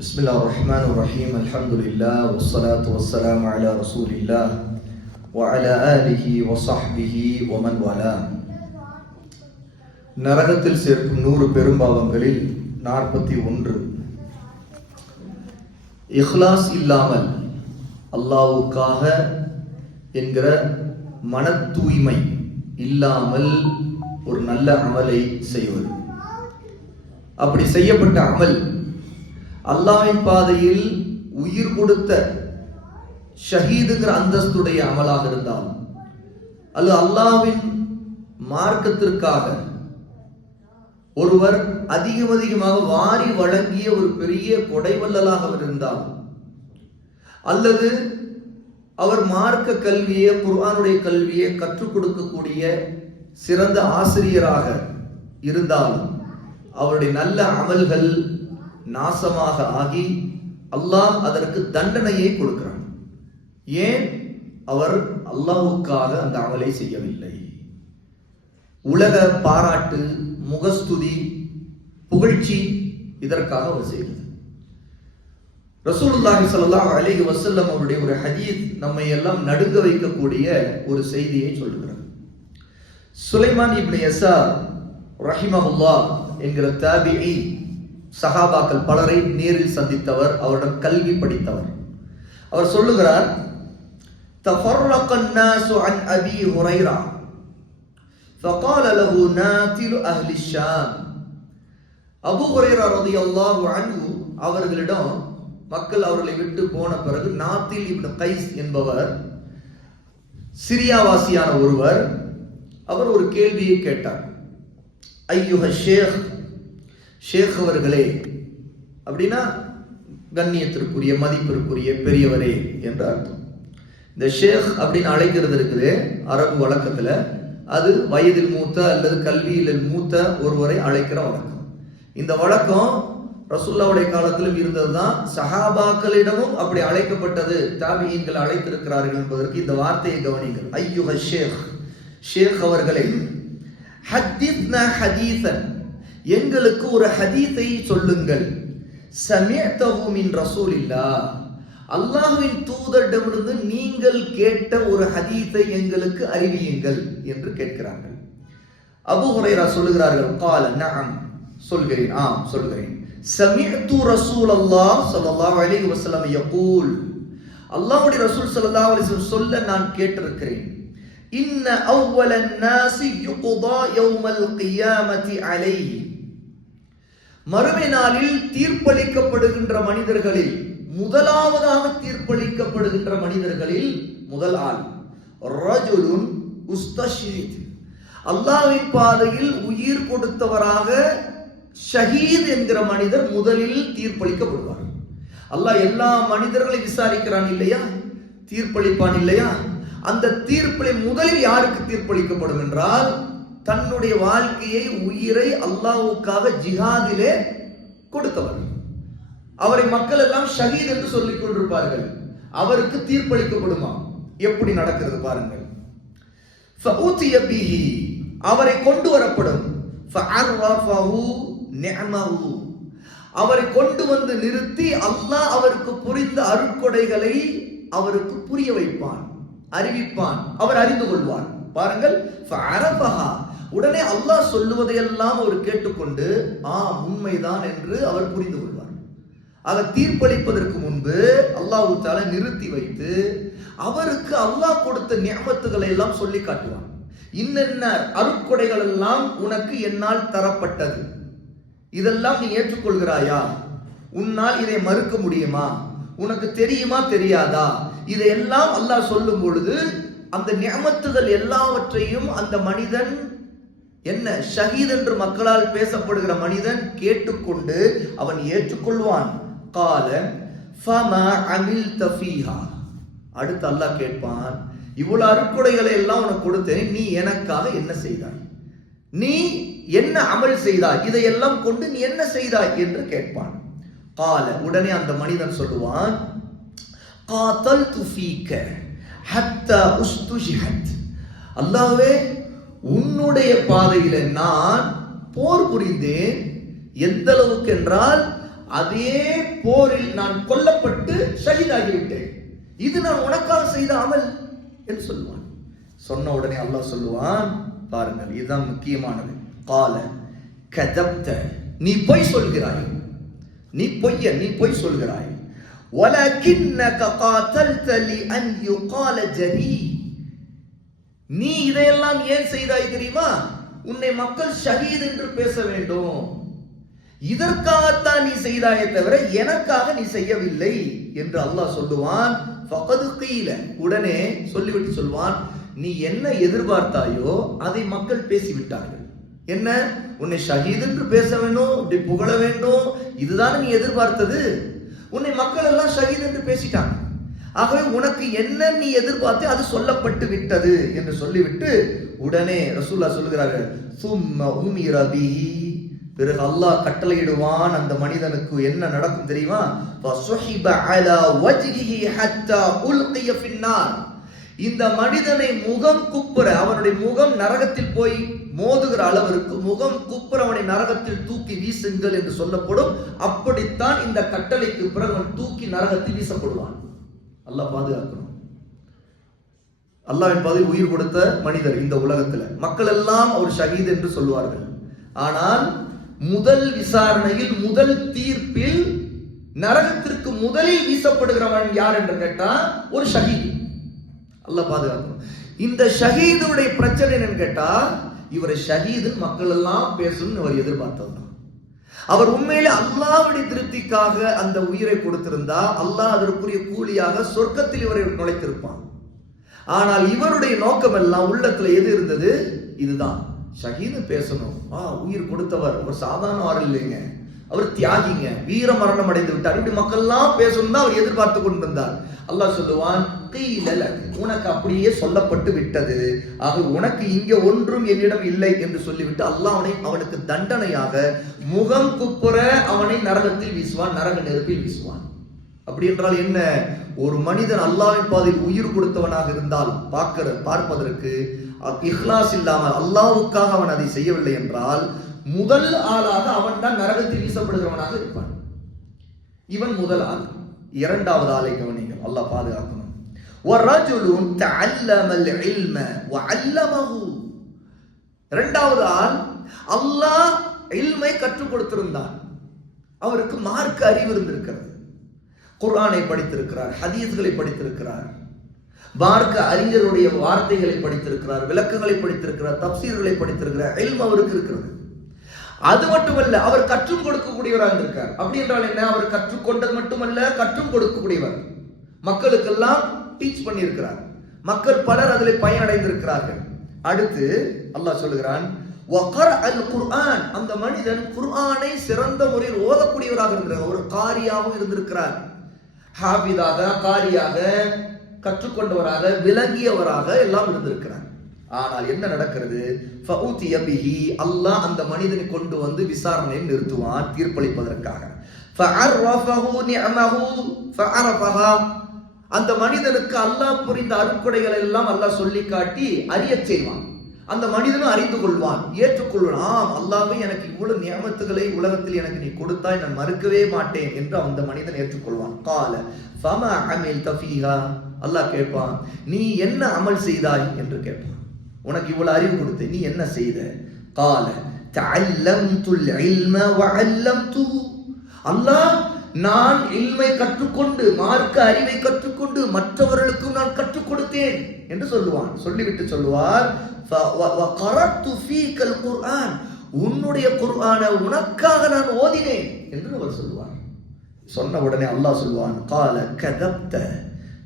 بسم الله الرحمن الرحيم الحمد لله والصلاة والسلام على رسول الله وعلى آله وصحبه ومن والاه நரகத்தில் சேர்க்கும் நூறு பெரும்பாவங்களில் நாற்பத்தி ஒன்று இஹ்லாஸ் இல்லாமல் அல்லாவுக்காக என்கிற மன தூய்மை இல்லாமல் ஒரு நல்ல அமலை செய்வது அப்படி செய்யப்பட்ட அமல் அல்லாவின் பாதையில் உயிர் கொடுத்த ஷஹீதுங்கிற அந்தஸ்துடைய அமலாக இருந்தால் அல்லது அல்லாவின் மார்க்கத்திற்காக ஒருவர் அதிகம் அதிகமாக வாரி வழங்கிய ஒரு பெரிய கொடைவல்லலாக அவர் இருந்தால் அல்லது அவர் மார்க்க கல்வியை குர்ஆனுடைய கல்வியை கற்றுக் கொடுக்கக்கூடிய சிறந்த ஆசிரியராக இருந்தாலும் அவருடைய நல்ல அமல்கள் நாசமாக ஆகி அல்லாஹ் அதற்கு தண்டனையை கொடுக்கிறான். ஏன்? அவர் அல்லாவுக்காக அந்த அமலை செய்யவில்லை. உலக பாராட்டு முகஸ்துதி புகழ்ச்சி இதற்காக அவர் செய்கிறது ரசூலுல்லாஹி ஸல்லல்லாஹு அலிஹி வசல்லம் அவருடைய ஒரு ஹதீத் நம்மை எல்லாம் நடுங்க வைக்கக்கூடிய ஒரு செய்தியை சொல்லுகிறார் சுலைமான் இப்னு எஸ்ஆர் ரஹிமஹுல்லா என்கிற தாபிஇ சஹாபாக்கள் பலரை நேரில் சந்தித்தவர் அவரிடம் கல்வி படித்தவர் அவர் சொல்லுகிறார் تفرق الناس عن أبي هريرة فقال له ناتل أهل الشام அபு ஹுரைரா ரலியல்லாஹு அன்ஹு அவர்களிடம் மக்கள் அவர்களை விட்டு போன பிறகு நாத்தில் இப்னு கைஸ் என்பவர் சிரியாவாசியான ஒருவர் அவர் ஒரு கேள்வியை கேட்டார் ஐயுஹ ஷேக் ஷேக் அவர்களே அப்படின்னா கண்ணியத்திற்குரிய மதிப்பிற்குரிய பெரியவரே என்று அர்த்தம். இந்த ஷேக் அப்படின்னு அழைக்கிறது இருக்குது அரபு வழக்கத்தில். அது வயதில் மூத்த அல்லது கல்வியில் மூத்த ஒருவரை அழைக்கிற வழக்கம். இந்த வழக்கம் ரசுல்லாவுடைய காலத்திலும் இருந்ததுதான். சஹாபாக்களிடமும் அப்படி அழைக்கப்பட்டது. தாபியங்கள் அழைத்திருக்கிறார்கள் என்பதற்கு இந்த வார்த்தையை கவனிங்கள் ஐயோ ஷேக். ஷேக் அவர்களே ஹதீத்ன ஹதீசன் எங்களுக்கு ஒரு ஹதீத்தை சொல்லுங்கள். சமேத்தகுமின் ரசூல் இல்லா அல்லாஹுவின் தூதரிடமிருந்து நீங்கள் கேட்ட ஒரு ஹதீத்தை எங்களுக்கு அறிவியுங்கள் என்று கேட்கிறார்கள். அபு ஹுரைரா சொல்லுகிறார்கள் கால நகம் சொல்கிறேன் ஆம். சொல்கிறேன். சமித்து ரசூல் அல்லாஹ் சல்லாஹ் அலி வசலம் யகூல். அல்லாஹுடைய ரசூல் சல்லா அலிஸ்லம் சொல்ல நான் கேட்டிருக்கிறேன். இன்ன அவ்வள நாசி யுகுதா யௌமல் கியாமதி அலை மறுமை நாளில் தீர்ப்பளிக்கப்படுகின்ற மனிதர்களில் முதலாவதாக தீர்ப்பளிக்கப்படுகின்ற மனிதர்களில் முதல் ஆள் ரஜுலுன் உஸ்தஷீத். அல்லாஹ்வின் பாதையில் உயிர் கொடுத்தவராக ஷஹீத் என்கிற மனிதர் முதலில் தீர்ப்பளிக்கப்படுவார். அல்லாஹ் எல்லா மனிதர்களையும் விசாரிக்கிறான் இல்லையா? தீர்ப்பளிப்பான் இல்லையா? அந்த தீர்ப்பில் முதலில் யாருக்கு தீர்ப்பளிக்கப்படும் என்றால் தன்னுடைய வாழ்க்கையை உயிரை அல்லாவுக்காக ஜிஹாதிலே கொடுத்தவர். அவரை மக்கள் எல்லாம் ஷஹீத் என்று சொல்லிக் கொண்டிருப்பார்கள். அவருக்கு தீர்ப்பளிக்கப்படுமா? எப்படி நடக்கிறது பாருங்கள். அவரை கொண்டு வரப்படும் அவரை கொண்டு வந்து நிறுத்தி அல்லாஹ் அவருக்கு புரிந்த அருட்கொடைகளை அவருக்கு புரிய வைப்பான் அறிவிப்பான் அவர் அறிந்து கொள்வான் பாருங்கள் உடனே அல்லாஹ் சொல்லுவதையெல்லாம் அவர் கேட்டுக்கொண்டு ஆ உண்மைதான் என்று அவர் புரிந்து கொள்வார். அதை தீர்ப்பளிப்பதற்கு முன்பு அல்லாஹு தால நிறுத்தி வைத்து அவருக்கு அல்லாஹ் கொடுத்த நியமத்துகளை எல்லாம் சொல்லி காட்டுவார் இன்னென்ன அருட்கொடைகள் எல்லாம் உனக்கு என்னால் தரப்பட்டது? இதெல்லாம் நீ ஏற்றுக்கொள்கிறாயா? உன்னால் இதை மறுக்க முடியுமா? உனக்கு தெரியுமா தெரியாதா? இதையெல்லாம் அல்லாஹ் சொல்லும் பொழுது அந்த நியமத்துகள் எல்லாவற்றையும் அந்த மனிதன் என்ன ஷஹீத் என்று மக்களால் பேசப்படுகிற மனிதன் கேட்டுக்கொண்டு அவன் ஏற்றுக்கொள்வான். கால ஃபமா அமில்த அடுத்து அல்லாஹ் கேட்பான் இவ்வளவு அருட்கொடைகளை எல்லாம் உனக்கு கொடுத்தேன் நீ எனக்காக என்ன செய்தாய்? நீ என்ன அமல் செய்தாய்? இதையெல்லாம் கொண்டு நீ என்ன செய்தாய்? என்று கேட்பான். கால உடனே அந்த மனிதன் சொல்லுவான் காத்தல் துஃபீக்க ஹத்தா உஸ்துஷிஹத் அல்லாவே உன்னுடைய பாதையில நான் போர் புரிந்தேன். எந்த அளவுக்கு என்றால் அதே போரில் நான் கொல்லப்பட்டு ஷஹீதாகிவிட்டேன். இது நான் உனக்காக செய்த அமல் என்று சொல்லுவான். சொன்ன உடனே அல்லாஹ் சொல்லுவான் பாருங்கள் இதுதான் முக்கியமானது. கால கதப்த நீ பொய் சொல்கிறாய். நீ பொய்ய நீ பொய் சொல்கிறாய். ولكنك قاتلت لأن يقال جري நீ இதையெல்லாம் ஏன் செய்தாய் தெரியுமா உன்னை மக்கள் ஷஹீத் என்று பேச வேண்டும் இதற்காகத்தான் நீ செய்தாயே தவிர எனக்காக நீ செய்யவில்லை என்று அல்லாஹ் சொல்லுவான் ஃபகது கீல உடனே சொல்லிவிட்டு சொல்வான் நீ என்ன எதிர்பார்த்தாயோ அதை மக்கள் பேசிவிட்டார்கள் என்ன உன்னை ஷஹீத் என்று பேச வேண்டும் இப்படி புகழ வேண்டும் இதுதானே நீ எதிர்பார்த்தது உன்னை மக்கள் எல்லாம் ஷஹீத் என்று பேசிட்டாங்க. ஆகவே உனக்கு என்ன நீ எதிர்பார்த்து அது சொல்லப்பட்டு விட்டது என்று சொல்லிவிட்டு உடனே ரசூல்லா சொல்லுகிறார்கள் சும்ம உமிர பிஹி பிறகு அல்லாஹ் கட்டளையிடுவான் அந்த மனிதனுக்கு என்ன நடக்கும் தெரியுமா? ஹத்தா இந்த மனிதனை முகம் குப்புற அவனுடைய முகம் நரகத்தில் போய் மோதுகிற அளவிற்கு முகம் குப்புறவனை நரகத்தில் தூக்கி வீசுங்கள் என்று சொல்லப்படும். அப்படித்தான் இந்த கட்டளைக்கு பிறகு தூக்கி நரகத்தில் வீசப்படுவான். அல்லாஹ் பாதுகாக்கணும். அல்லாவின் பதவி உயிர் கொடுத்த மனிதர் இந்த உலகத்துல. மக்கள் எல்லாம் அவர் ஷஹீத் என்று சொல்வார்கள் ஆனால் முதல் விசாரணையில் முதல் தீர்ப்பில் நரகத்திற்கு முதலில் வீசப்படுகிறவன் யார் என்று கேட்டா ஒரு ஷஹீத். அல்ல பாதுகாக்கணும். இந்த ஷஹீதுடைய பிரச்சனை என்னன்னு கேட்டா இவரை ஷஹீதுன்னு மக்கள் எல்லாம் பேசணும்னு அவர் எதிர்பார்த்தது அவர் உண்மையிலே அல்லாவுடைய திருப்திக்காக அந்த உயிரை கொடுத்திருந்தா அல்லாஹ் அதற்குரிய கூலியாக சொர்க்கத்தில் இவரை நுழைத்திருப்பான். ஆனால் இவருடைய நோக்கம் எல்லாம் உள்ளத்துல எது இருந்தது? இதுதான். ஷஹீது பேசணும். ஆ உயிர் கொடுத்தவர். அவர் சாதாரண ஆள் இல்லைங்க. அவர் தியாகிங்க. வீர மரணம் அடைந்து விட்டார் இப்படி மக்கள் எல்லாம் பேசணும் தான் அவர் எதிர்பார்த்து கொண்டிருந்தார். அல்லாஹ் சொல்லுவான் கீழல் உனக்கு அப்படியே சொல்லப்பட்டு விட்டது. ஆக உனக்கு இங்கே ஒன்றும் என்னிடம் இல்லை என்று சொல்லிவிட்டு அல்லாஹ் அவனை அவனுக்கு தண்டனையாக முகம் குப்புற அவனை நரகத்தில் வீசுவான் நரக நெருப்பில் வீசுவான். அப்படி என்றால் என்ன? ஒரு மனிதன் அல்லாவின் பாதையில் உயிர் கொடுத்தவனாக இருந்தால் பார்க்கிற பார்ப்பதற்கு இஹ்லாஸ் இல்லாமல் அல்லாஹ்வுக்காக அவன் அதை செய்யவில்லை என்றால் முதல் ஆளாக அவன் தான் நரகத்தில் வீசப்படுகிறவனாக இருப்பான். இவன் முதல் ஆள். இரண்டாவது ஆளை கவனிங்கள் அல்லாஹ் பாதுகாக்கணும் இரண்டாவது ஆள் அல்லாஹ் இல்மை கற்றுக் கொடுத்திருந்தான். அவருக்கு மார்க்க அறிவு இருந்திருக்கிறது. குர்ஆனை படித்திருக்கிறார் ஹதீஸ்களை படித்திருக்கிறார். மார்க்க அறிஞருடைய வார்த்தைகளை படித்திருக்கிறார் விளக்கங்களை படித்திருக்கிறார் தப்சீர்களை படித்திருக்கிறார் இல்ம் அவருக்கு இருக்கிறது. அது மட்டுமல்ல அவர் கற்றும் கொடுக்கக்கூடியவராக இருந்திருக்கார். அப்படி என்றால் என்ன? அவர் கற்றுக்கொண்டது மட்டுமல்ல கற்றும் கொடுக்கக்கூடியவர். மக்களுக்கெல்லாம் டீச் பண்ணியிருக்கிறார். மக்கள் பலர் அதில் பயனடைந்திருக்கிறார்கள். அடுத்து அல்லாஹ் சொல்லுகிறான் அல் குர்ஆன். அந்த மனிதன் குர்ஆனை சிறந்த முறையில் ஓதக்கூடியவராக இருக்கிறார் ஒரு காரியாகவும் இருந்திருக்கிறார். ஹாபிதாக காரியாக கற்றுக்கொண்டவராக விளங்கியவராக எல்லாம் இருந்திருக்கிறார். ஆனால் என்ன நடக்கிறது? ஃபஊதிய பிஹி. அல்லாஹ் அந்த மனிதனை கொண்டு வந்து விசாரணையை நிறுத்துவான் தீர்ப்பளிப்பதற்காக. ஃபஅர்ரஃபஹு நிஅமஹு. ஃபஅரஃபஹா. அந்த மனிதனுக்கு அல்லாஹ் புரிந்த அருட்கொடைகள் எல்லாம் அல்லாஹ் சொல்லி காட்டி அறியச் செய்வான். அந்த மனிதனும் அறிந்து கொள்வான் ஏற்றுக்கொள்வான். ஆம் எனக்கு இவ்வளவு நியமத்துகளை உலகத்தில் எனக்கு நீ கொடுத்தாய் நான் மறுக்கவே மாட்டேன் என்று அந்த மனிதன் ஏற்றுக்கொள்வான். கால ஃபம அமில் தஃபீஹா அல்லாஹ் கேட்பான் நீ என்ன அமல் செய்தாய்? என்று கேட்பான் உனக்கு இவ்வளவு அறிவு கொடுத்து நீ என்ன செய்த? கால தஅல்லம்துல் இல்ம வஅல்லம்துஹு. அல்லாஹ் நான் இல்மை கற்றுக்கொண்டு மார்க்க அறிவை கற்றுக்கொண்டு மற்றவர்களுக்கும் நான் கற்றுக் கொடுத்தேன் என்று சொல்லுவான். சொல்லிவிட்டு சொல்லுவார் வ- வ குர்ஆன். உன்னுடைய குர்ஆனை உனக்காக நான் ஓதினேன் என்று அவர் சொல்லுவார். சொன்ன உடனே அல்லாஹ் சொல்லுவான் கால கதப்த.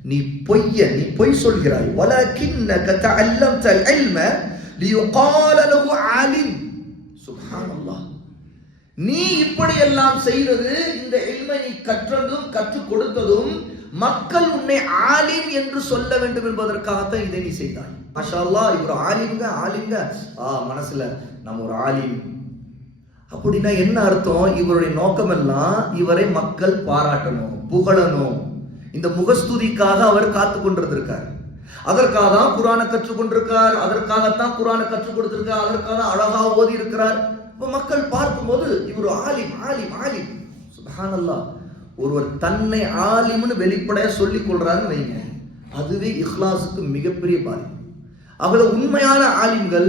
நீ பொய்ய நீ பொய் சொல்கிறாய். வலக்கின்னக தஅல்லம்த இல்ம லியுகால லஹு ஆலிம். சுப்ஹானல்லாஹ். நீ இப்படியெல்லாம் செய்தது இந்த இல்மை நீ கற்றதும் கற்றுக் கொடுத்ததும் மக்கள் உன்னை ஆலிம் என்று சொல்ல வேண்டும் என்பதற்காகத்தான் இதை நீ செய்தாய். மாஷா இவர் ஆலிங்க ஆலிம்ங்க ஆ மனசுல நம்ம ஒரு ஆலிம். அப்படின்னா என்ன அர்த்தம்? இவருடைய நோக்கம் எல்லாம் இவரை மக்கள் பாராட்டணும் புகழணும். இந்த முகஸ்துதிக்காக அவர் காத்து கொண்டிருந்திருக்கார். அதற்காக தான் குரானை கற்றுக் கொண்டிருக்கார் அதற்காகத்தான் குரானை கற்றுக் கொடுத்திருக்கார் அதற்காக தான் அழகா ஓதி இருக்கிறார் இப்போ மக்கள் பார்க்கும்போது இவர் ஆலிம் ஆலிம் ஆலிம். சுபஹானல்லா ஒருவர் தன்னை ஆலிம்னு வெளிப்படையாக சொல்லிக் கொள்றாருன்னு வைங்க. அதுவே இஹ்லாஸுக்கு மிகப்பெரிய பாதிப்பு. அவ்வளவு உண்மையான ஆலிம்கள்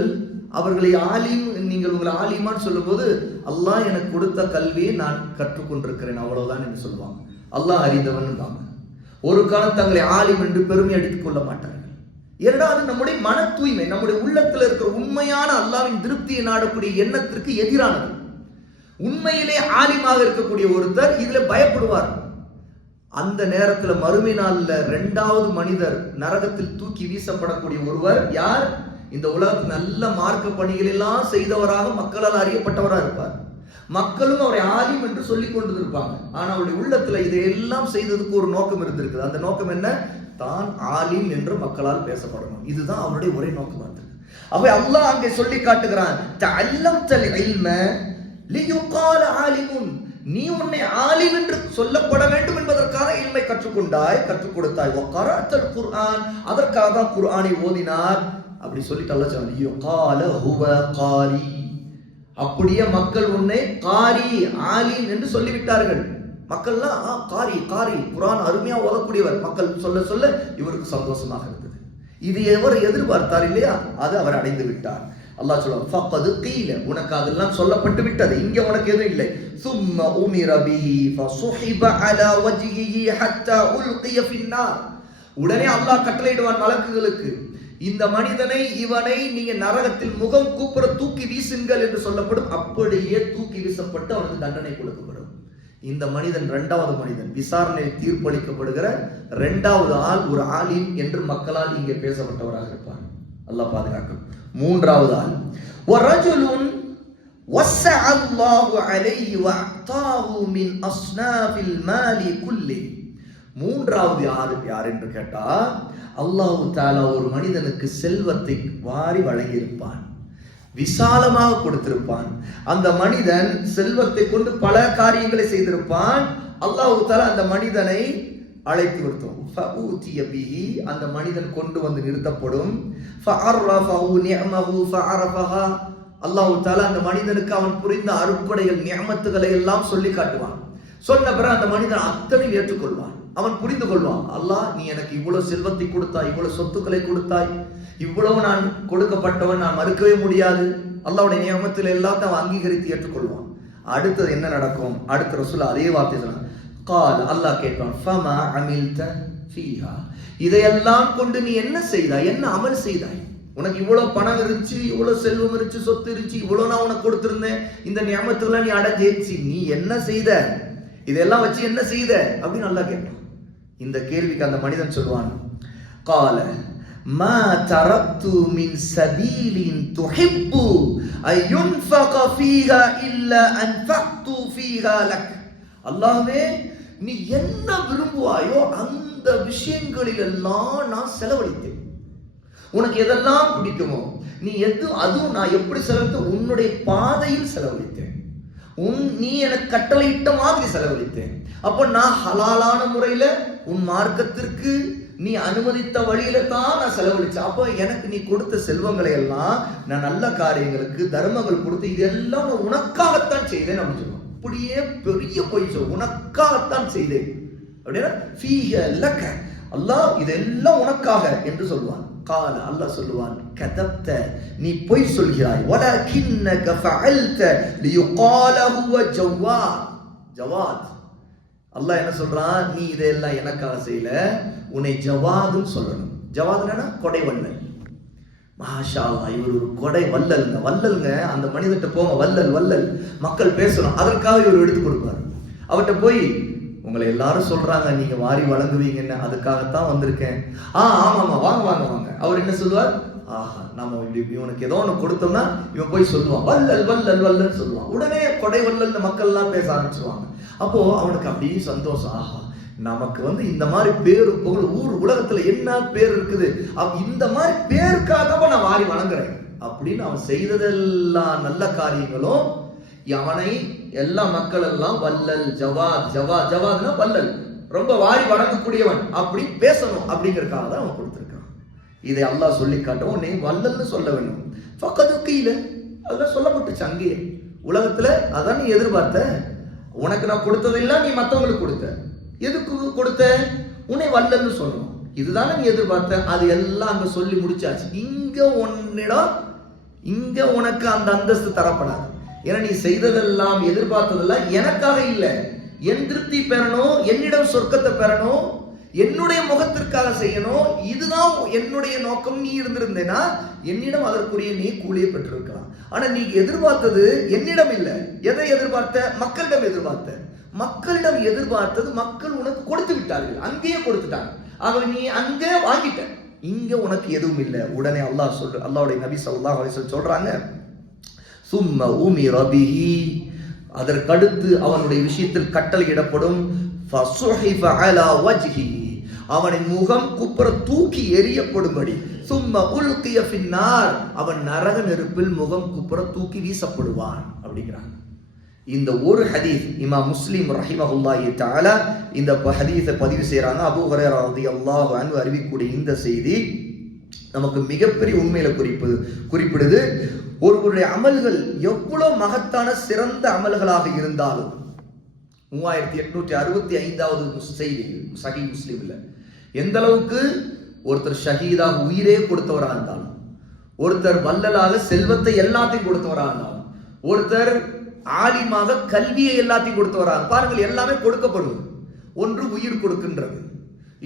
அவர்களை ஆலிம் நீங்கள் உங்களை ஆலிமான்னு சொல்லும்போது அல்லாஹ் எனக்கு கொடுத்த கல்வியை நான் கற்றுக்கொண்டிருக்கிறேன் அவ்வளவுதான் என்று சொல்லுவாங்க. அல்லாஹ் அறிந்தவன் தான். ஒரு காலம் தங்களை ஆலிம் என்று பெருமை அடித்துக் கொள்ள மாட்டார்கள். இரண்டாவது நம்முடைய மன தூய்மை நம்முடைய உள்ளத்தில் இருக்கிற உண்மையான அல்லாவின் திருப்தியை நாடக்கூடிய எண்ணத்திற்கு எதிரானது. உண்மையிலே ஆலிமாக இருக்கக்கூடிய ஒருத்தர் இதுல பயப்படுவார். அந்த நேரத்துல மறுமை நாள்ல இரண்டாவது மனிதர் நரகத்தில் தூக்கி வீசப்படக்கூடிய ஒருவர் யார்? இந்த உலகத்தில் நல்ல மார்க்க பணிகள் எல்லாம் செய்தவராக மக்களால் அறியப்பட்டவராக இருப்பார். மக்களும் அவரை ஆலிம் என்று சொல்லிக் கொண்டு இருப்பாங்க ஆனா அவருடைய உள்ளத்துல இதையெல்லாம் செய்ததுக்கு ஒரு நோக்கம் இருந்திருக்குது. அந்த நோக்கம் என்ன? தான் ஆலில் என்று மக்களால் பேசப்படணும். இதுதான் அவருடைய ஒரே நோக்கமா இருந்தது அவை அல்லாஹ் அங்கே சொல்லி காட்டுகிறான் தஅல்லம்தல் இல்ம லியுகால ஆலிமுன். நீ உன்னை ஆலிம் என்று சொல்லப்பட வேண்டும் என்பதற்காக இல்மை கற்றுக்கொண்டாய் கற்றுக் கொடுத்தாய். வகரஅத்தல் குர்ஆன். அதற்காக தான் குர்ஆனை ஓதினார். அப்படி சொல்லிட்டு அல்ல சொன்னான் ஹுவ காரி அப்படியே மக்கள் உன்னை காரி ஆலிம் என்று சொல்லிவிட்டார்கள். மக்கள்லாம் ஆ, காரி காரி குரான் அருமையா ஓதக்கூடியவர். மக்கள் சொல்ல சொல்ல இவருக்கு சந்தோஷமாக இருந்தது. இது எவர் எதிர்பார்த்தார் இல்லையா? அது அவர் அடைந்து விட்டார். அல்லாஹ் சொல்லுவான் ஃபக்கது கீல. உனக்கு அதெல்லாம் சொல்லப்பட்டு விட்டது. இங்க உனக்கு எதுவும் இல்லை. சும்ம உமிர பிஹி ஃபசுஹிப அலா வஜ்ஹிஹி ஹத்தா உல்கிய ஃபின்னார். உடனே அல்லாஹ் கட்டளையிடுவான் மலக்குகளுக்கு இந்த மனிதனை இவனை நீங்க நரகத்தில் முகம் கூப்புற தூக்கி வீசுங்கள் என்று சொல்லப்படும். அப்படியே தூக்கி வீசப்பட்டு அவனுக்கு தண்டனை கொடுக்கப்படும். இந்த மனிதன் இரண்டாவது மனிதன் விசாரணையில் தீர்ப்பளிக்கப்படுகிற இரண்டாவது ஆள் ஒரு ஆலிம் என்று மக்களால் இங்கே பேசப்பட்டவராக இருப்பார் அல்லாஹ் பாதுகாக்கும் மூன்றாவது ஆள் وَرَجُلٌ وَسَعَ اللَّهُ عَلَيْهِ وَأَعْطَاهُ مِنْ أَصْنَافِ الْمَالِ كُلِّهِ மூன்றாவது யார் யார் என்று கேட்டா அல்லாஹு தாலா ஒரு மனிதனுக்கு செல்வத்தை வாரி வழங்கியிருப்பான் விசாலமாக கொடுத்திருப்பான். அந்த மனிதன் செல்வத்தை கொண்டு பல காரியங்களை செய்திருப்பான். அல்லாஹு அந்த மனிதனை அழைத்து கொடுத்தோம் அந்த மனிதன் கொண்டு வந்து நிறுத்தப்படும். அல்லாஹு தால அல்லாஹ் அந்த மனிதனுக்கு அவன் புரிந்த அருட்கொடைகள் நியமத்துகளை எல்லாம் சொல்லி காட்டுவான். சொன்ன பிறகு அந்த மனிதன் அத்தனை ஏற்றுக்கொள்வான். அவன் புரிந்து கொள்வான் அல்லாஹ் நீ எனக்கு இவ்வளவு செல்வத்தை கொடுத்தாய் இவ்வளவு சொத்துக்களை கொடுத்தாய் இவ்வளவு நான் கொடுக்கப்பட்டவன் நான் மறுக்கவே முடியாது. அல்லாவுடைய நியமத்தில் எல்லாத்தையும் அவன் அங்கீகரித்து ஏற்றுக்கொள்வான். அடுத்தது என்ன நடக்கும்? அடுத்த ரசூல் அதே வார்த்தை சொன்னான். கால் அல்லாஹ் கேட்பான். ஃபமா அமில்த ஃபீஹா இதையெல்லாம் கொண்டு நீ என்ன செய்தாய்? என்ன அமல் செய்தாய்? உனக்கு இவ்வளவு பணம் இருந்துச்சு இவ்வளவு செல்வம் இருந்துச்சு சொத்து இருந்துச்சு இவ்வளவு நான் உனக்கு கொடுத்திருந்தேன். இந்த நியமத்துக்கெல்லாம் நீ அடைஞ்சிருச்சு நீ என்ன செய்த? இதெல்லாம் வச்சு என்ன செய்த? அப்படின்னு நல்லா கேட்பான். இந்த கேள்விக்கு அந்த மனிதன் சொல்வான் கால ما தரத்து மின் سبيل تحب ஐ ينفق فيها إلا أنفقت فيها லக். அல்லாஹ்வே நீ என்ன விரும்புவாயோ அந்த விஷயங்களில் எல்லாம் நான் செலவழித்தேன். உனக்கு எதெல்லாம் பிடிக்குமோ நீ எது அதுவும் நான் எப்படி செலவழித்த உன்னுடைய பாதையில் செலவழித்தேன். உன் நீ எனக்கு கட்டளையிட்ட மாதிரி செலவழித்தேன். அப்போ நான் ஹலாலான முறையில் உன் மார்க்கத்திற்கு நீ அனுமதித்த வழியில தான் நான் செலவழிச்சேன். அப்போ எனக்கு நீ கொடுத்த செல்வங்களை எல்லாம் நான் நல்ல காரியங்களுக்கு தர்மங்கள் கொடுத்து இதெல்லாம் நான் உனக்காகத்தான் செய்தேன் அப்படின்னு சொல்லுவோம் அப்படியே பெரிய பொய் சொல் உனக்காகத்தான் செய்தேன். அப்படின்னா ஃபீஹ லக்க அல்லாஹ் இதெல்லாம் உனக்காக என்று சொல்லுவான். கால அல்லாஹ் சொல்லுவான் கதப்த நீ பொய் சொல்கிறாய். வலகின்னக ஃபஅல்த லியுகால ஹுவ ஜவாத் ஜவாத். அல்லாஹ் என்ன சொல்றான்? நீ இதையெல்லாம் எனக்காக செய்யல. உன்னை ஜவாதுன்னு சொல்லணும். ஜவாதுன்னா கொடை வல்லல் மாஷா இவர் ஒரு கொடை வல்லல்ங்க வல்லல்ங்க அந்த மனிதர்கிட்ட போங்க. வல்லல் வல்லல் மக்கள் பேசணும். அதற்காக இவர் எடுத்து கொடுப்பாரு. அவர்கிட்ட போய் உங்களை எல்லாரும் சொல்றாங்க. நீங்க வாரி வழங்குவீங்கன்னு. அதுக்காகத்தான் வந்திருக்கேன். ஆ ஆமாமா வாங்க வாங்க வாங்க. அவர் என்ன சொல்லுவார்? ஆஹா நம்ம இப்படி இவனுக்கு ஏதோ ஒன்று கொடுத்தோம்னா இவன் போய் சொல்லுவான் வல்லல் வல்லல் வல்லன்னு சொல்லுவான். உடனே கொடை வல்லல் மக்கள் எல்லாம் பேச ஆரம்பிச்சுவாங்க அப்போ அவனுக்கு அப்படியே சந்தோஷம். ஆஹா நமக்கு வந்து இந்த மாதிரி பேரு புகழ் ஊர் உலகத்துல என்ன பேர் இருக்குது? அவ- இந்த மாதிரி பேருக்காகவா நான் வாரி வணங்குறேன். அப்படின்னு அவன் செய்ததெல்லாம் நல்ல காரியங்களும் அவனை எல்லா மக்கள் எல்லாம் வல்லல் ஜவாத் ஜவா ஜவாத்னா வல்லல் ரொம்ப வாரி வணங்கக்கூடியவன் அப்படி பேசணும் அப்படிங்கறதுக்காக தான் அவன் கொடுத்துருக்கான். இதை அல்லாஹ் சொல்லி காட்டவும் நீ வல்லல்னு சொல்ல வேண்டும். பக்கத்துக்கு இல்லை அதெல்லாம் சொல்லப்பட்டுச்சு அங்கேயே. உலகத்தில் அதான் நீ எதிர்பார்த்த. உனக்கு நான் கொடுத்ததெல்லாம் நீ மற்றவங்களுக்கு கொடுத்த. எதுக்கு கொடுத்த? உன்னை வல்லன்னு சொல்லணும். இதுதானே நீ எதிர்பார்த்த. அது எல்லாம் அங்கே சொல்லி முடிச்சாச்சு. இங்கே உன்னிடம் இங்கே உனக்கு அந்த அந்தஸ்து தரப்படாது. ஏன்னா நீ செய்ததெல்லாம் எதிர்பார்த்ததெல்லாம் எனக்காக இல்லை. என் திருப்தி பெறணும் என்னிடம் சொர்க்கத்தை பெறணும் என்னுடைய முகத்திற்காக செய்யணும் இதுதான் என்னுடைய நோக்கம் நீ இருந்திருந்தேனா? என்னிடம் அதற்குரிய நீ கூலியை பெற்றிருக்கலாம். ஆனா நீ எதிர்பார்த்தது என்னிடம் இல்லை. எதை எதிர்பார்த்த? மக்களிடம் எதிர்பார்த்த. மக்களிடம் எதிர்பார்த்தது மக்கள் உனக்கு கொடுத்து விட்டார்கள். அங்கேயே கொடுத்துட்டாங்க. ஆகவே நீ அங்கே வாங்கிட்ட. இங்க உனக்கு எதுவும் இல்லை. உடனே அல்லாஹ் சொல்ற அல்லாவுடைய நபி ஸல்லல்லாஹு அலிசல் சொல்றாங்க சும்ம ஊமி ரபிஹி அதற்கடுத்து அவனுடைய விஷயத்தில் கட்டளையிடப்படும் ஃபசுஹிஃப அலா வஜ்ஹி. அவனின் முகம் குப்புற தூக்கி எறியப்படும்படி. சும்மா உல்கிய பின்னார். அவன் நரக நெருப்பில் முகம் குப்புற தூக்கி வீசப்படுவான் அப்படிங்கிறாங்க. இந்த ஒரு ஹதீஸ் இமா முஸ்லீம் ரஹிமஹுல்லாஹி தஆலா இந்த ப- ஹதீஸை பதிவு செய்கிறாங்க அபூ ஹரேராவது ரலியல்லாஹு அன்ஹு அறிவிக்கக்கூடிய இந்த செய்தி நமக்கு மிகப்பெரிய உண்மையில குறிப்பு குறிப்பிடுது. ஒருவருடைய அமல்கள் எவ்வளவு மகத்தான சிறந்த அமல்களாக இருந்தாலும் மூவாயிரத்தி எட்நூற்றி அறுபத்தி ஐந்தாவது செய்தி சகி முஸ்லீமில். எந்த அளவுக்கு ஒருத்தர் ஷஹீதாக உயிரே கொடுத்தவராக இருந்தாலும் ஒருத்தர் வல்லலாக செல்வத்தை எல்லாத்தையும் கொடுத்தவராக இருந்தாலும் ஒருத்தர் ஆலிமாக கல்வியை எல்லாத்தையும் கொடுத்தவராக பாருங்கள் எல்லாமே கொடுக்கப்படுவது. ஒன்று உயிர் கொடுக்கின்றது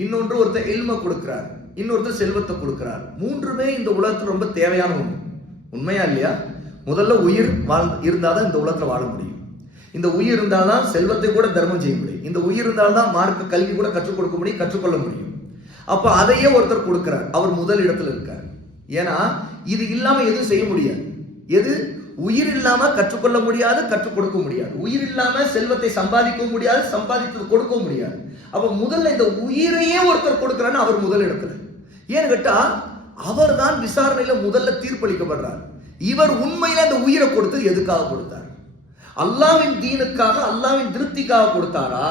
இன்னொன்று ஒருத்தர் எல்மை கொடுக்கிறார் இன்னொருத்தர் செல்வத்தை கொடுக்கிறார். மூன்றுமே இந்த உலகத்துல ரொம்ப தேவையான ஒன்று உண்மையா இல்லையா? முதல்ல உயிர் வாழ் இருந்தாதான் இந்த உலகத்துல வாழ முடியும். இந்த உயிர் இருந்தால்தான் செல்வத்தை கூட தர்மம் செய்ய முடியும். இந்த உயிர் இருந்தால்தான் மார்க்க கல்வி கூட கற்றுக் கொடுக்க முடியும் கற்றுக்கொள்ள முடியும். அப்போ அதையே ஒருத்தர் கொடுக்குறார். அவர் முதல் இடத்துல இருக்கார். ஏன்னா இது இல்லாமல் எதுவும் செய்ய முடியாது. எது? உயிர் இல்லாமல் கற்றுக்கொள்ள முடியாது கற்றுக் கொடுக்க முடியாது. உயிர் இல்லாமல் செல்வத்தை சம்பாதிக்க முடியாது சம்பாதித்து கொடுக்க முடியாது. அப்போ முதல்ல இந்த உயிரையே ஒருத்தர் கொடுக்குறான்னு அவர் முதல் இடத்துல. ஏன்னு கேட்டால் அவர் தான் விசாரணையில முதல்ல தீர்ப்பளிக்கப்படுறார். இவர் உண்மையில் அந்த உயிரை கொடுத்து எதுக்காக கொடுத்தார்? அல்லாவின் தீனுக்காக அல்லாவின் திருப்திக்காக கொடுத்தாரா?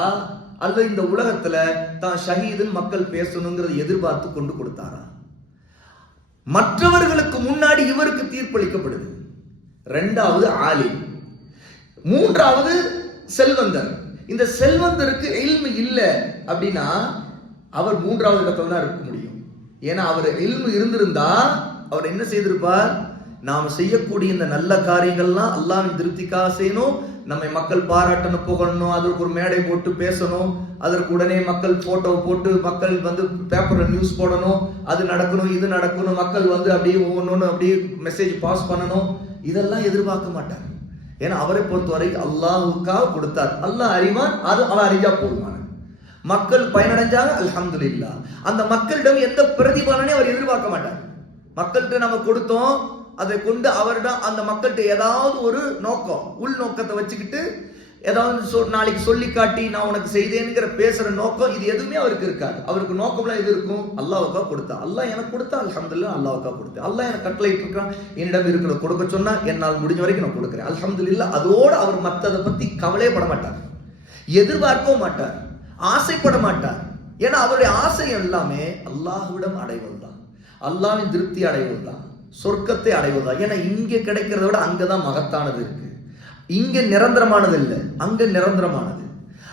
அல்லது இந்த உலகத்துல தான் ஷஹீதுன்னு மக்கள் பேசணுங்கிறத எதிர்பார்த்து கொண்டு கொடுத்தாரா? மற்றவர்களுக்கு முன்னாடி இவருக்கு தீர்ப்பளிக்கப்படுது. ரெண்டாவது ஆலி மூன்றாவது செல்வந்தர். இந்த செல்வந்தருக்கு எல்மு இல்லை அப்படின்னா அவர் மூன்றாவது இடத்துல தான் இருக்க முடியும். ஏன்னா அவர் எல்மு இருந்திருந்தா அவர் என்ன செய்திருப்பார்? நாம் செய்யக்கூடிய இந்த நல்ல காரியங்கள்லாம் அல்லாவின் திருப்திக்காக செய்யணும் நம்மை மக்கள் பாராட்டணும் புகழணும் அதற்கு ஒரு மேடை போட்டு பேசணும் அதற்கு உடனே மக்கள் போட்டோ போட்டு மக்கள் வந்து பேப்பரில் நியூஸ் போடணும் அது நடக்கணும் இது நடக்கணும் மக்கள் வந்து அப்படியே ஒவ்வொன்று அப்படியே மெசேஜ் பாஸ் பண்ணணும். இதெல்லாம் எதிர்பார்க்க மாட்டார் ஏன்னா அவரை பொறுத்தவரை அல்லாஹுக்காக கொடுத்தார். அல்லாஹ் அறிவான் அது அவன் அறிஞ்சா போதுமான மக்கள் பயனடைஞ்சாங்க இல்லா அந்த மக்களிடம் எந்த பிரதிபலனையும் அவர் எதிர்பார்க்க மாட்டார். மக்கள்கிட்ட நம்ம கொடுத்தோம் அதை கொண்டு அவரிடம் அந்த மக்கள்கிட்ட ஏதாவது ஒரு நோக்கம் உள் நோக்கத்தை வச்சுக்கிட்டு ஏதாவது சொ நாளைக்கு சொல்லி காட்டி நான் உனக்கு செய்தேங்கிற பேசுகிற நோக்கம் இது எதுவுமே அவருக்கு இருக்காது. அவருக்கு நோக்கம்லாம் எது இருக்கும்? அல்லாவுக்கா கொடுத்தா. அல்லாஹ் எனக்கு கொடுத்தா அல்ஹம்துலில்லாஹ் அல்லாவுக்கா கொடுத்தா. அல்லா எனக்கு கட்டளை இருக்கான் என்னிடம் இருக்கிற கொடுக்க சொன்னால் என்னால் முடிஞ்ச வரைக்கும் நான் கொடுக்குறேன். அல்ஹம்துலில்லாஹ் அதோடு அவர் மற்றதை பற்றி கவலையே பட மாட்டார். எதிர்பார்க்கவும் மாட்டார். ஆசைப்பட மாட்டார். ஏன்னா அவருடைய ஆசை எல்லாமே அல்லாஹுவிடம் அடைவது தான் அல்லாவின் திருப்தி அடைவது தான் சொர்க்கத்தை அடைவதா? ஏன்னா இங்கே கிடைக்கிறத விட அங்கதான் மகத்தானது இருக்கு. இங்கே நிரந்தரமானது இல்லை. அங்கே நிரந்தரமானது.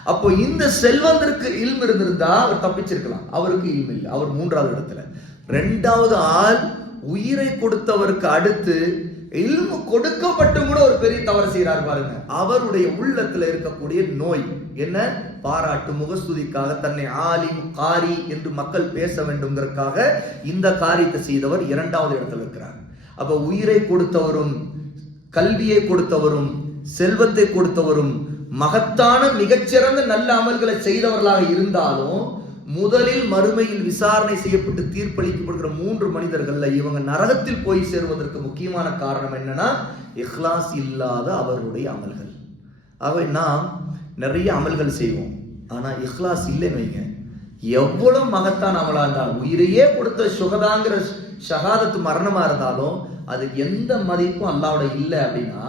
அப்போ இந்த செல்வந்தருக்கு இல்ம் இருந்திருந்தா அவர் தப்பிச்சிருக்கலாம். அவருக்கு இல்ம் இல்லை. அவர் மூன்றாவது இடத்துல. ரெண்டாவது ஆள் உயிரை கொடுத்தவருக்கு அடுத்து இல்மு கொடுக்கப்பட்டும் கூட ஒரு பெரிய தவறு செய்கிறார் பாருங்க. அவருடைய உள்ளத்துல இருக்கக்கூடிய நோய். என்ன? பாராட்டு முகஸ்துதிக்காக தன்னை ஆலிம் காரி என்று மக்கள் பேச வேண்டும்ங்கிறதுக்காக இந்த காரியத்தை செய்தவர் இரண்டாவது இடத்துல இருக்கிறார். அப்ப உயிரை கொடுத்தவரும் கல்வியை கொடுத்தவரும் செல்வத்தை கொடுத்தவரும் மகத்தான மிகச்சிறந்த நல்ல அமல்களை செய்தவர்களாக இருந்தாலும் முதலில் மறுமையில் விசாரணை செய்யப்பட்டு தீர்ப்பளிக்கப்படுகிற மூன்று மனிதர்கள்ல இவங்க நரகத்தில் போய் சேருவதற்கு முக்கியமான காரணம் என்னன்னா இஹ்லாஸ் இல்லாத அவருடைய அமல்கள். அவை நாம் நிறைய அமல்கள் செய்வோம். ஆனால் இஹ்லாஸ் இல்லைன்னு வைங்க. எவ்வளவு மகத்தான் அமலாக இருந்தாலும் உயிரையே கொடுத்த சுகதாங்கிற சகாதத்து மரணமாக இருந்தாலும் அது எந்த மதிப்பும் அல்லாவோட இல்லை அப்படின்னா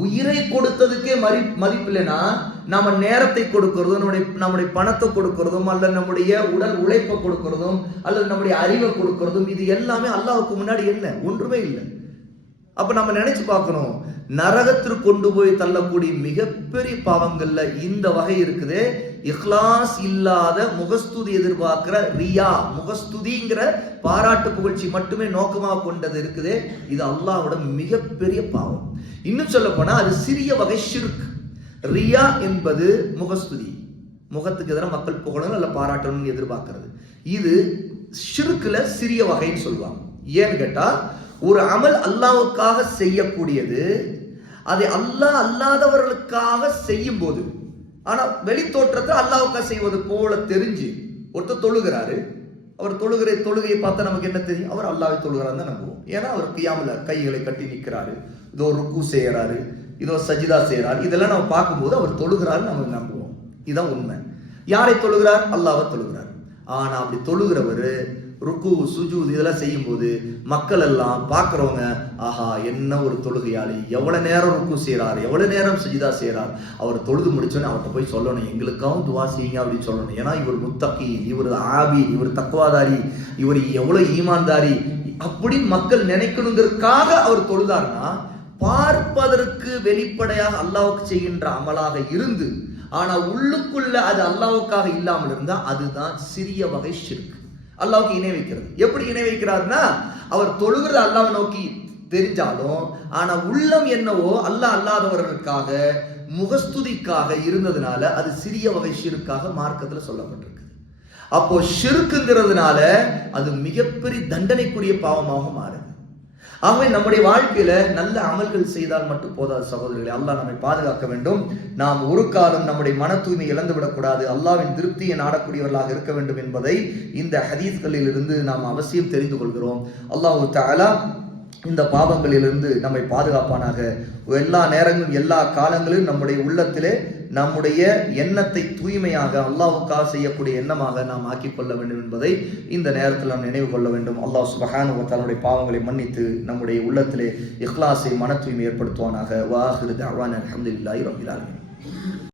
உயிரை கொடுத்ததுக்கே மதி மதிப்பு இல்லைன்னா நம்ம நேரத்தை கொடுக்கறதும் நம்முடைய நம்முடைய பணத்தை கொடுக்கறதும் அல்லது நம்முடைய உடல் உழைப்பை கொடுக்கறதும் அல்லது நம்முடைய அறிவை கொடுக்கறதும் இது எல்லாமே அல்லாவுக்கு முன்னாடி என்ன ஒன்றுமே இல்லை. அப்போ நம்ம நினைச்சு பார்க்கணும். நரகத்திற்கு கொண்டு போய் தள்ளக்கூடிய மிகப்பெரிய பாவங்கள்ல இந்த வகை இருக்குது. இஹ்லாஸ் இல்லாத முகஸ்துதி எதிர்பார்க்கிற ரியா முகஸ்துதிங்கிற பாராட்டு புகழ்ச்சி மட்டுமே நோக்கமாக கொண்டது இருக்குது. இது அல்லாவோட மிகப்பெரிய பாவம். இன்னும் சொல்ல போனா அது சிறிய வகை ஷிர்க். ரியா என்பது முகஸ்துதி. முகத்துக்கு எதிராக மக்கள் புகழணும் இல்லை பாராட்டணும்னு எதிர்பார்க்கறது. இது ஷிர்க்குல சிறிய வகைன்னு சொல்லுவாங்க. ஏன்னு கேட்டால் ஒரு அமல் அல்லாவுக்காக செய்யக்கூடியது அதை அல்லாஹ் அல்லாதவர்களுக்காக செய்யும் போது ஆனால் வெளி தோற்றத்தை அல்லாவுக்காக செய்வது போல தெரிஞ்சு ஒருத்தர் தொழுகிறாரு அவர் தொழுகிற தொழுகையை பார்த்தா நமக்கு என்ன தெரியும்? அவர் அல்லாவை தொழுகிறான்னு தான் நம்புவோம். ஏன்னா அவர் கியாமல கைகளை கட்டி நிற்கிறாரு இதோ ருக்கு செய்கிறாரு இதோ சஜிதா செய்கிறார் இதெல்லாம் நம்ம பார்க்கும்போது அவர் தொழுகிறாருன்னு நம்ம நம்புவோம். இதுதான் உண்மை. யாரை தொழுகிறார்? அல்லாவை தொழுகிறார். ஆனால் அப்படி தொழுகிறவர் ருக்கு சுஜூத் இதெல்லாம் செய்யும்போது மக்கள் எல்லாம் பார்க்குறவங்க ஆஹா என்ன ஒரு தொழுகையாளி. எவ்வளோ நேரம் ருக்கு செய்கிறார் எவ்வளோ நேரம் சுஜிதா செய்கிறார் அவர் தொழுது முடிச்சோன்னு அவர்கிட்ட போய் சொல்லணும். எங்களுக்காகவும் துவா செய்யுங்க அப்படின்னு சொல்லணும். ஏன்னா இவர் முத்தக்கி இவர் ஆபி இவர் தக்குவாதாரி இவர் எவ்வளோ ஈமான்தாரி அப்படின்னு மக்கள் நினைக்கணுங்கிறதுக்காக அவர் தொழுதார்னா பார்ப்பதற்கு வெளிப்படையாக அல்லாவுக்கு செய்கின்ற அமலாக இருந்து ஆனால் உள்ளுக்குள்ள அது அல்லாவுக்காக இல்லாமல் இருந்தால் அதுதான் சிறிய வகை சிறுக்கு அல்லாவுக்கு இணை வைக்கிறது. எப்படி இணை வைக்கிறார்னா அவர் தொழுகிறது அல்லாவை நோக்கி தெரிஞ்சாலும் ஆனா உள்ளம் என்னவோ அல்லாஹ் அல்லாதவர்களுக்காக முகஸ்துதிக்காக இருந்ததுனால அது சிறிய வகை ஷிருக்காக மார்க்கத்தில் சொல்லப்பட்டிருக்கு. அப்போ ஷிருக்குங்கிறதுனால அது மிகப்பெரிய தண்டனைக்குரிய பாவமாக மாறுது. ஆகவே நம்முடைய வாழ்க்கையில நல்ல அமல்கள் செய்தால் மட்டும் போதாது சகோதரர்களை. அல்லாஹ் நம்மை பாதுகாக்க வேண்டும். நாம் ஒரு காலம் நம்முடைய மன தூய்மை இழந்து விடக்கூடாது. அல்லாவின் திருப்தியை நாடக்கூடியவர்களாக இருக்க வேண்டும் என்பதை இந்த ஹதீஸ்களில் இருந்து நாம் அவசியம் தெரிந்து கொள்கிறோம். அல்லாஹு தாலா இந்த பாவங்களிலிருந்து நம்மை பாதுகாப்பானாக. எல்லா நேரங்களும் எல்லா காலங்களிலும் நம்முடைய உள்ளத்திலே நம்முடைய எண்ணத்தை தூய்மையாக அல்லாவுக்காக செய்யக்கூடிய எண்ணமாக நாம் ஆக்கிக் கொள்ள வேண்டும் என்பதை இந்த நேரத்தில் நாம் நினைவு கொள்ள வேண்டும். அல்லாஹ் சுபஹானு தன்னுடைய பாவங்களை மன்னித்து நம்முடைய உள்ளத்திலே இஹ்லாஸை மன தூய்மை ஏற்படுத்துவானாக. வாஹிரு அவான் அலமதுல்லாஹி ரபிலாலும்